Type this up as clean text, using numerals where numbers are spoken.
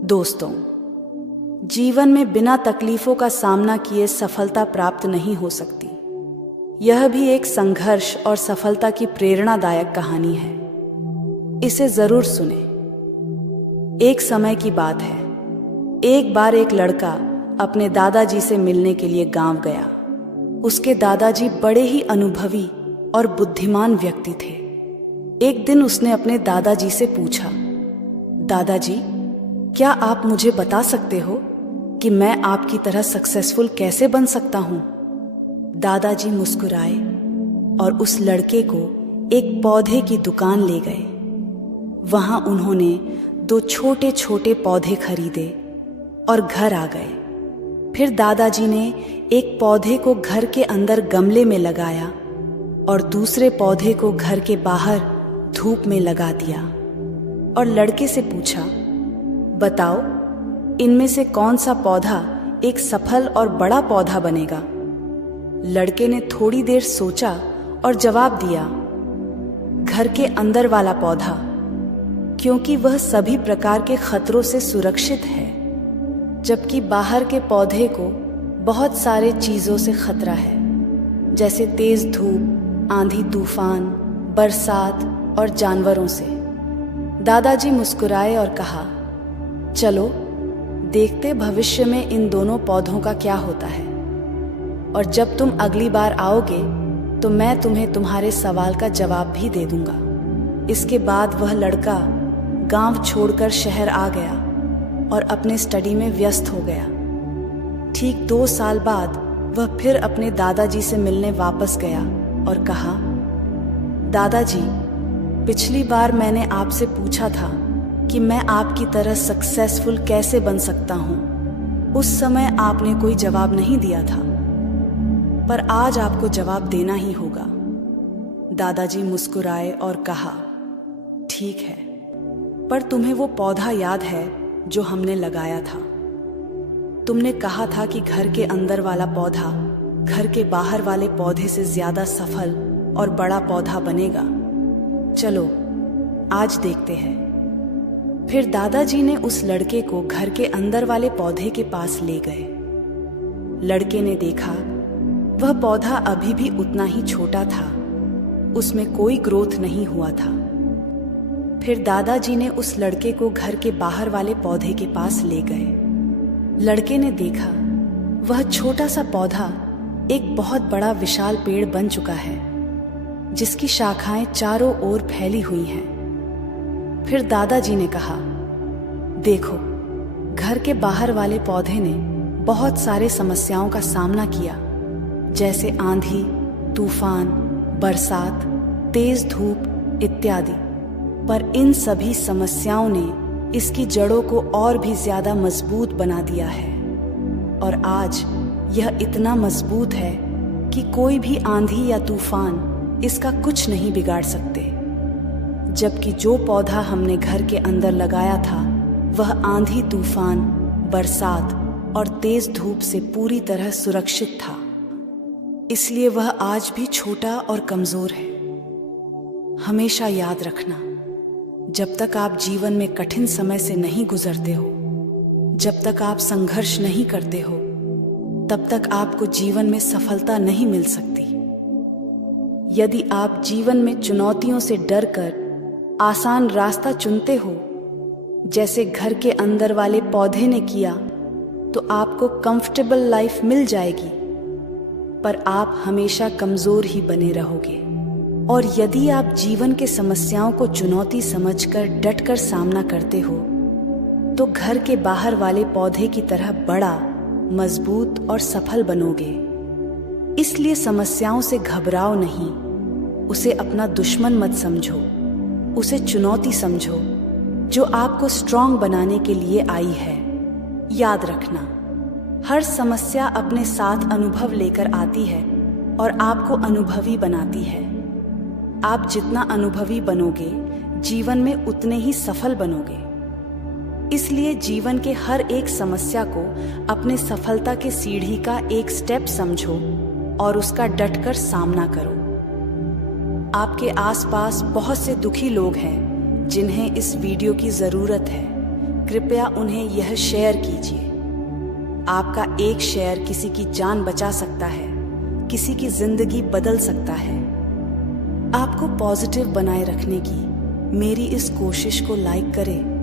दोस्तों, जीवन में बिना तकलीफों का सामना किए सफलता प्राप्त नहीं हो सकती। यह भी एक संघर्ष और सफलता की प्रेरणादायक कहानी है। इसे जरूर सुने। एक समय की बात है। एक बार एक लड़का अपने दादाजी से मिलने के लिए गांव गया। उसके दादाजी बड़े ही अनुभवी और बुद्धिमान व्यक्ति थे। एक दिन उसने अपने दादाजी से पूछा, दादाजी, क्या आप मुझे बता सकते हो कि मैं आपकी तरह सक्सेसफुल कैसे बन सकता हूं? दादाजी मुस्कुराए और उस लड़के को एक पौधे की दुकान ले गए। वहां उन्होंने 2 छोटे छोटे पौधे खरीदे और घर आ गए। फिर दादाजी ने एक पौधे को घर के अंदर गमले में लगाया और दूसरे पौधे को घर के बाहर धूप में लगा दिया और लड़के से पूछा, बताओ, इनमें से कौन सा पौधा एक सफल और बड़ा पौधा बनेगा? लड़के ने थोड़ी देर सोचा और जवाब दिया, घर के अंदर वाला पौधा, क्योंकि वह सभी प्रकार के खतरों से सुरक्षित है, जबकि बाहर के पौधे को बहुत सारे चीजों से खतरा है, जैसे तेज धूप, आंधी तूफान, बरसात और जानवरों से। दादाजी मुस्कुराए और कहा, चलो देखते भविष्य में इन दोनों पौधों का क्या होता है, और जब तुम अगली बार आओगे तो मैं तुम्हें तुम्हारे सवाल का जवाब भी दे दूंगा। इसके बाद वह लड़का गांव छोड़कर शहर आ गया और अपने स्टडी में व्यस्त हो गया। ठीक 2 साल बाद वह फिर अपने दादाजी से मिलने वापस गया और कहा, दादाजी, पिछली बार मैंने आपसे पूछा था कि मैं आपकी तरह सक्सेसफुल कैसे बन सकता हूं। उस समय आपने कोई जवाब नहीं दिया था, पर आज आपको जवाब देना ही होगा। दादाजी मुस्कुराए और कहा, ठीक है, पर तुम्हें वो पौधा याद है जो हमने लगाया था? तुमने कहा था कि घर के अंदर वाला पौधा घर के बाहर वाले पौधे से ज्यादा सफल और बड़ा पौधा बनेगा। चलो आज देखते हैं। फिर दादाजी ने उस लड़के को घर के अंदर वाले पौधे के पास ले गए। लड़के ने देखा वह पौधा अभी भी उतना ही छोटा था, उसमें कोई ग्रोथ नहीं हुआ था। फिर दादाजी ने उस लड़के को घर के बाहर वाले पौधे के पास ले गए। लड़के ने देखा वह छोटा सा पौधा एक बहुत बड़ा विशाल पेड़ बन चुका है, जिसकी शाखाएं चारों ओर फैली हुई हैं। फिर दादाजी ने कहा, देखो, घर के बाहर वाले पौधे ने बहुत सारे समस्याओं का सामना किया, जैसे आंधी, तूफान, बरसात, तेज धूप इत्यादि, पर इन सभी समस्याओं ने इसकी जड़ों को और भी ज्यादा मजबूत बना दिया है, और आज यह इतना मजबूत है कि कोई भी आंधी या तूफान इसका कुछ नहीं बिगाड़ सकते। जबकि जो पौधा हमने घर के अंदर लगाया था वह आंधी तूफान, बरसात और तेज धूप से पूरी तरह सुरक्षित था, इसलिए वह आज भी छोटा और कमजोर है। हमेशा याद रखना, जब तक आप जीवन में कठिन समय से नहीं गुजरते हो, जब तक आप संघर्ष नहीं करते हो, तब तक आपको जीवन में सफलता नहीं मिल सकती। यदि आप जीवन में चुनौतियों से डरकर आसान रास्ता चुनते हो, जैसे घर के अंदर वाले पौधे ने किया, तो आपको कंफर्टेबल लाइफ मिल जाएगी, पर आप हमेशा कमजोर ही बने रहोगे। और यदि आप जीवन के समस्याओं को चुनौती समझकर डटकर सामना करते हो, तो घर के बाहर वाले पौधे की तरह बड़ा, मजबूत और सफल बनोगे। इसलिए समस्याओं से घबराओ नहीं, उसे अपना दुश्मन मत समझो, उसे चुनौती समझो जो आपको स्ट्रांग बनाने के लिए आई है। याद रखना, हर समस्या अपने साथ अनुभव लेकर आती है और आपको अनुभवी बनाती है। आप जितना अनुभवी बनोगे, जीवन में उतने ही सफल बनोगे। इसलिए जीवन के हर एक समस्या को अपने सफलता के सीढ़ी का एक स्टेप समझो और उसका डटकर सामना करो। आपके आसपास बहुत से दुखी लोग हैं जिन्हें इस वीडियो की जरूरत है। कृपया उन्हें यह शेयर कीजिए। आपका एक शेयर किसी की जान बचा सकता है, किसी की जिंदगी बदल सकता है। आपको पॉजिटिव बनाए रखने की मेरी इस कोशिश को लाइक करें